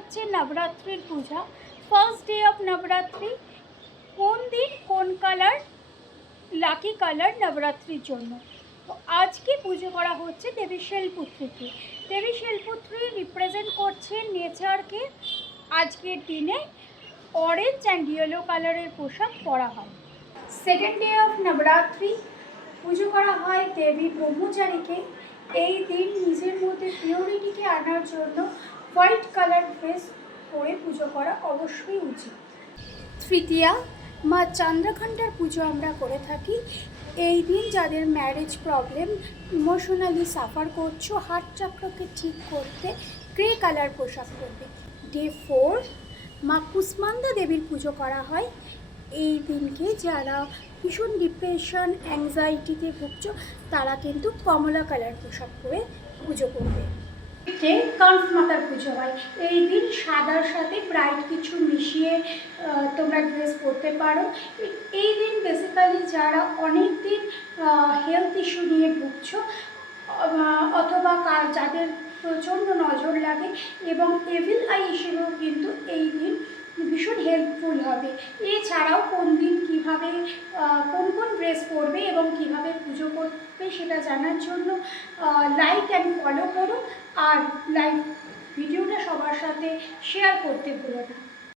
হচ্ছে নবরাত্রির পূজা, first day of Navratri. কোন দিন কোন কালার লাকি কালার নবরাত্রির জন্য। তো আজকে পুজো করা হচ্ছে দেবী শৈলপুত্রীকে। দেবী শৈলপুত্রী রিপ্রেজেন্ট করছে নেচারকে। আজকের দিনে অরেঞ্জ অ্যান্ড ইয়েলো কালারের পোশাক পরা হয়। সেকেন্ড ডে অফ নবরাত্রি পুজো করা হয় দেবী ব্রহ্মচারীকে। এই দিন নিজের মধ্যে পিওরিটিকে আনার জন্য হোয়াইট কালার ড্রেস পরে পুজো করা অবশ্যই উচিত। তৃতীয়া মা চন্দ্রঘণ্টার পুজো আমরা করে থাকি। এই দিন যাদের ম্যারেজ প্রবলেম, ইমোশনালি সাফার করছো, হার্ট চক্রকে ঠিক করতে গ্রে কালার পোশাক পরবে। ডে 4 মা কুষ্মান্ডা দেবীর পুজো করা হয়। এই দিনকে যারা ভীষণ ডিপ্রেশন অ্যাংজাইটিতে ভুগছো তারা কিন্তু কমলা কালার পোশাক পরে পুজো করবে। কান্ফ মাতার পুজো হয়। এই দিন সাদার সাথে ব্রাইট কিছু মিশিয়ে তোমরা ড্রেস পরতে পারো। এই দিন বেসিক্যালি যারা অনেক দিন হেলথ ইস্যু নিয়ে ভুগছো অথবা যাদের প্রচণ্ড নজর লাগে এবং এভিল আই হিসেবেও কিন্তু এই দিন ভীষণ হেল্পফুল হবে। এছাড়াও কোন দিন কীভাবে কোন কোন ড্রেস পরবে এবং কীভাবে পুজো করবে সেটা জানার জন্য লাইক অ্যান্ড ফলো করো আর ভিডিওটা সবার সাথে শেয়ার করতে ভুলো না।